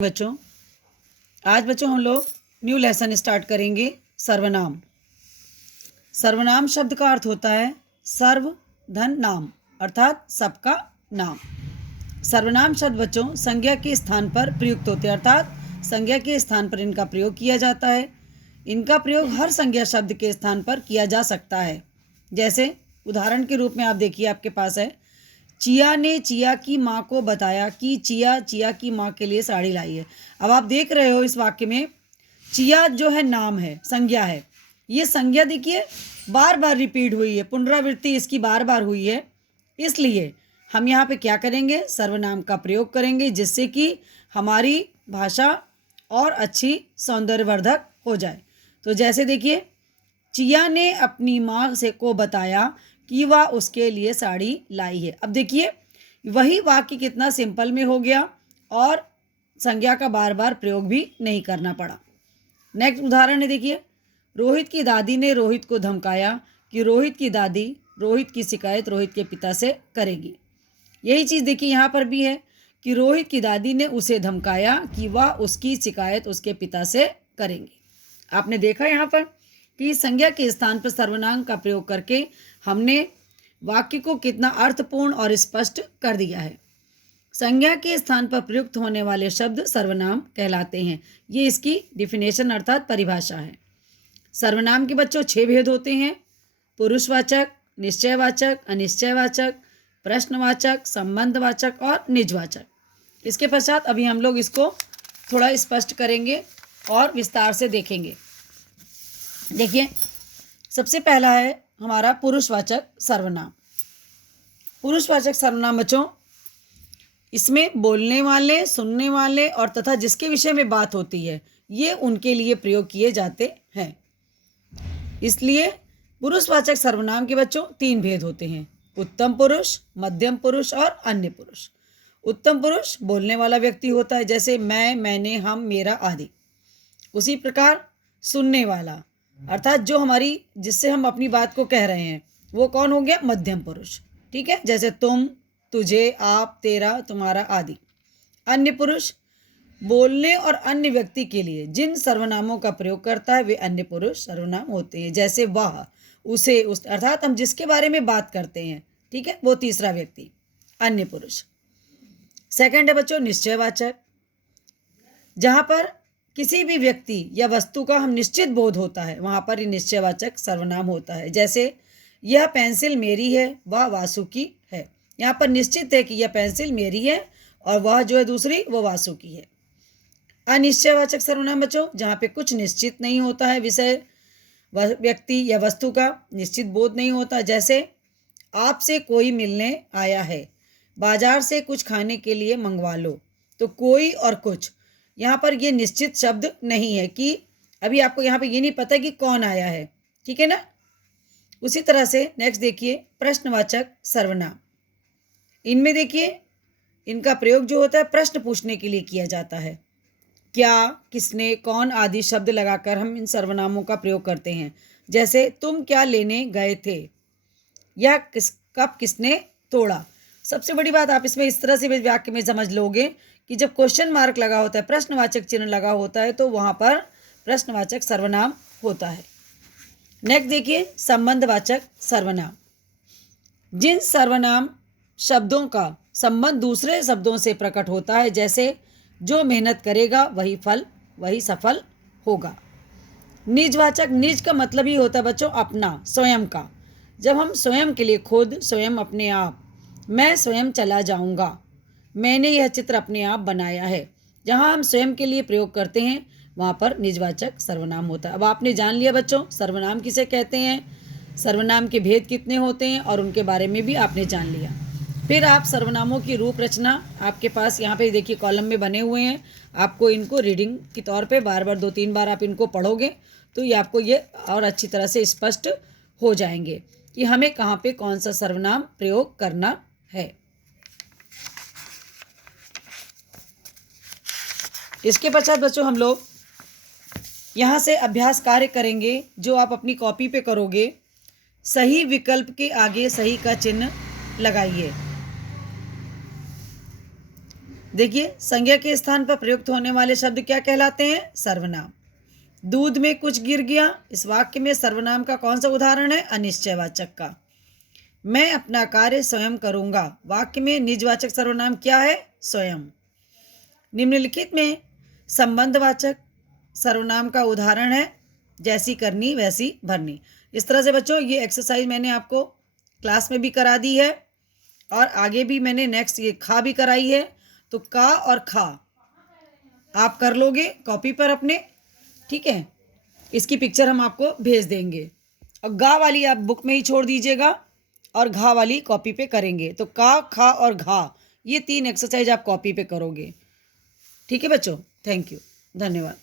बच्चों, आज बच्चों हम लोग न्यू लेसन स्टार्ट करेंगे। सर्वनाम। सर्वनाम शब्द का अर्थ होता है सर्व धन नाम, अर्थात सबका नाम। सर्वनाम शब्द बच्चों संज्ञा के स्थान पर प्रयुक्त होते हैं, अर्थात संज्ञा के स्थान पर इनका प्रयोग किया जाता है। इनका प्रयोग हर संज्ञा शब्द के स्थान पर किया जा सकता है। जैसे उदाहरण के रूप में आप देखिए, आपके पास है, चिया ने चिया की माँ को बताया कि चिया चिया की माँ के लिए साड़ी लाई है। अब आप देख रहे हो इस वाक्य में चिया जो है नाम है, संज्ञा है। ये संज्ञा देखिए बार बार रिपीट हुई है, पुनरावृत्ति इसकी बार बार हुई है। इसलिए हम यहाँ पे क्या करेंगे, सर्वनाम का प्रयोग करेंगे, जिससे कि हमारी भाषा और अच्छी सौंदर्यवर्धक हो जाए। तो जैसे देखिए, चिया ने अपनी माँ से को बताया कि वह उसके लिए साड़ी लाई है। अब देखिए वही वाक्य कितना सिंपल में हो गया और संज्ञा का बार बार प्रयोग भी नहीं करना पड़ा। नेक्स्ट उदाहरण है, देखिए, रोहित की दादी ने रोहित को धमकाया कि रोहित की दादी रोहित की शिकायत रोहित के पिता से करेगी। यही चीज़ देखिए यहाँ पर भी है कि रोहित की दादी ने उसे धमकाया कि वह उसकी शिकायत उसके पिता से करेंगी। आपने देखा यहाँ पर कि संज्ञा के स्थान पर सर्वनाम का प्रयोग करके हमने वाक्य को कितना अर्थपूर्ण और स्पष्ट कर दिया है। संज्ञा के स्थान पर प्रयुक्त होने वाले शब्द सर्वनाम कहलाते हैं। ये इसकी डिफिनेशन अर्थात परिभाषा है। सर्वनाम के बच्चों 6 भेद होते हैं: पुरुषवाचक, निश्चयवाचक, अनिश्चयवाचक, प्रश्नवाचक, संबंधवाचक और निजवाचक। इसके पश्चात अभी हम लोग इसको थोड़ा स्पष्ट करेंगे और विस्तार से देखेंगे। देखिए, सबसे पहला है हमारा पुरुषवाचक सर्वनाम। पुरुषवाचक सर्वनाम बच्चों, इसमें बोलने वाले, सुनने वाले और तथा जिसके विषय में बात होती है, ये उनके लिए प्रयोग किए जाते हैं। इसलिए पुरुषवाचक सर्वनाम के बच्चों 3 भेद होते हैं: उत्तम पुरुष, मध्यम पुरुष और अन्य पुरुष। उत्तम पुरुष बोलने वाला व्यक्ति होता है, जैसे मैं, मैंने, हम, मेरा आदि। उसी प्रकार सुनने वाला अर्थात जो हमारी जिससे हम अपनी बात को कह रहे हैं, वो कौन हो गया, मध्यम पुरुष। ठीक है, जैसे तुम, तुझे, आप, तेरा, तुम्हारा आदि। अन्य पुरुष बोलने और अन्य व्यक्ति के लिए जिन सर्वनामों का प्रयोग करता है वे अन्य पुरुष सर्वनाम होते हैं। जैसे वह, उसे, उस, अर्थात हम जिसके बारे में बात करते हैं, ठीक है, वो तीसरा व्यक्ति अन्य पुरुष। सेकंड है बच्चों निश्चयवाचक, जहाँ पर किसी भी व्यक्ति या वस्तु का हम निश्चित बोध होता है, वहाँ पर निश्चयवाचक सर्वनाम होता है। जैसे यह पेंसिल मेरी है, वह वासु की है। यहाँ पर निश्चित है कि यह पेंसिल मेरी है और वह जो है दूसरी वो वासु की है। अनिश्चयवाचक सर्वनाम बच्चों, जहाँ पे कुछ निश्चित नहीं होता है, विषय, व्यक्ति या वस्तु का निश्चित बोध नहीं होता। जैसे आपसे कोई मिलने आया है, बाजार से कुछ खाने के लिए मंगवा लो। तो कोई और कुछ, यहाँ पर ये निश्चित शब्द नहीं है कि अभी आपको यहाँ पे ये नहीं पता कि कौन आया है, ठीक है ना। उसी तरह से नेक्स्ट देखिए प्रश्नवाचक सर्वनाम। इनमें देखिए इनका प्रयोग जो होता है प्रश्न पूछने के लिए किया जाता है। क्या, किसने, कौन आदि शब्द लगाकर हम इन सर्वनामों का प्रयोग करते हैं। जैसे तुम क्या लेने गए थे, यह कप किसने तोड़ा। सबसे बड़ी बात आप इसमें इस तरह से वाक्य में समझ लोगे कि जब क्वेश्चन मार्क लगा होता है, प्रश्नवाचक चिन्ह लगा होता है, तो वहाँ पर प्रश्नवाचक सर्वनाम होता है। नेक्स्ट देखिए संबंधवाचक सर्वनाम। जिन सर्वनाम शब्दों का संबंध दूसरे शब्दों से प्रकट होता है, जैसे जो मेहनत करेगा वही फल, वही सफल होगा। निजवाचक, निज का मतलब ही होता है बच्चों अपना, स्वयं का। जब हम स्वयं के लिए, खुद, स्वयं, अपने आप, मैं स्वयं चला जाऊंगा, मैंने यह चित्र अपने आप बनाया है, जहाँ हम स्वयं के लिए प्रयोग करते हैं वहाँ पर निजवाचक सर्वनाम होता है। अब आपने जान लिया बच्चों सर्वनाम किसे कहते हैं, सर्वनाम के भेद कितने होते हैं और उनके बारे में भी आपने जान लिया। फिर आप सर्वनामों की रूप रचना आपके पास यहाँ पे देखिए कॉलम में बने हुए हैं। आपको इनको रीडिंग के तौर पे बार बार 2-3 बार आप इनको पढ़ोगे तो ये आपको ये और अच्छी तरह से स्पष्ट हो जाएंगे कि हमें कहाँ पे कौन सा सर्वनाम प्रयोग करना है। इसके पश्चात बच्चों हम लोग यहाँ से अभ्यास कार्य करेंगे जो आप अपनी कॉपी पे करोगे। सही विकल्प के आगे सही का चिन्ह लगाइए। देखिए, संज्ञा के स्थान पर प्रयुक्त होने वाले शब्द क्या कहलाते हैं? सर्वनाम। दूध में कुछ गिर गया, इस वाक्य में सर्वनाम का कौन सा उदाहरण है? अनिश्चयवाचक का। मैं अपना कार्य स्वयं करूंगा, वाक्य में निजवाचक सर्वनाम क्या है? स्वयं। निम्नलिखित में संबंधवाचक सर्वनाम का उदाहरण है जैसी करनी वैसी भरनी। इस तरह से बच्चों ये एक्सरसाइज मैंने आपको क्लास में भी करा दी है और आगे भी मैंने नेक्स्ट ये खा भी कराई है। तो का और खा आप कर लोगे कॉपी पर अपने, ठीक है। इसकी पिक्चर हम आपको भेज देंगे और गा वाली आप बुक में ही छोड़ दीजिएगा और घा वाली कॉपी पे करेंगे। तो का, खा और घा ये 3 एक्सरसाइज आप कॉपी पे करोगे, ठीक है बच्चों। थैंक यू, धन्यवाद।